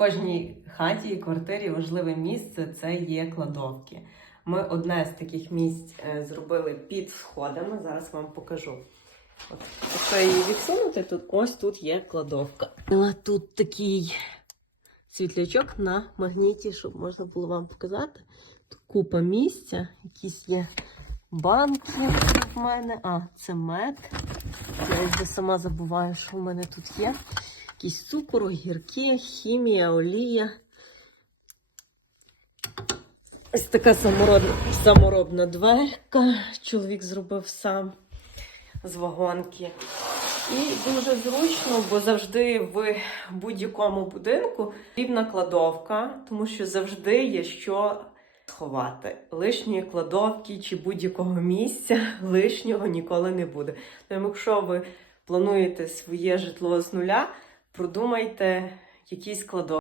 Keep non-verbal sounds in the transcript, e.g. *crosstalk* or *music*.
кожній хаті і квартирі важливе місце це є кладовки. Ми одне з таких місць е, зробили під сходами. Зараз вам покажу. От, якщо її відсунути, тут ось тут є кладовка. Тут такий світлячок на магніті, щоб можна було вам показати. Тут купа місця, якісь є банки в мене. А, це мед. Я вже сама забуваю, що в мене тут є. Якийсь цукор, огірки, хімія, олія. Ось така саморобна, саморобна дверка. Чоловік зробив сам з вагонки. І дуже зручно, бо завжди в будь-якому будинку потрібна кладовка, тому що завжди є що сховати. Лишньої кладовки чи будь-якого місця *laughs* лишнього ніколи не буде. Тому якщо ви плануєте своє житло з нуля, продумайте якісь кладовки.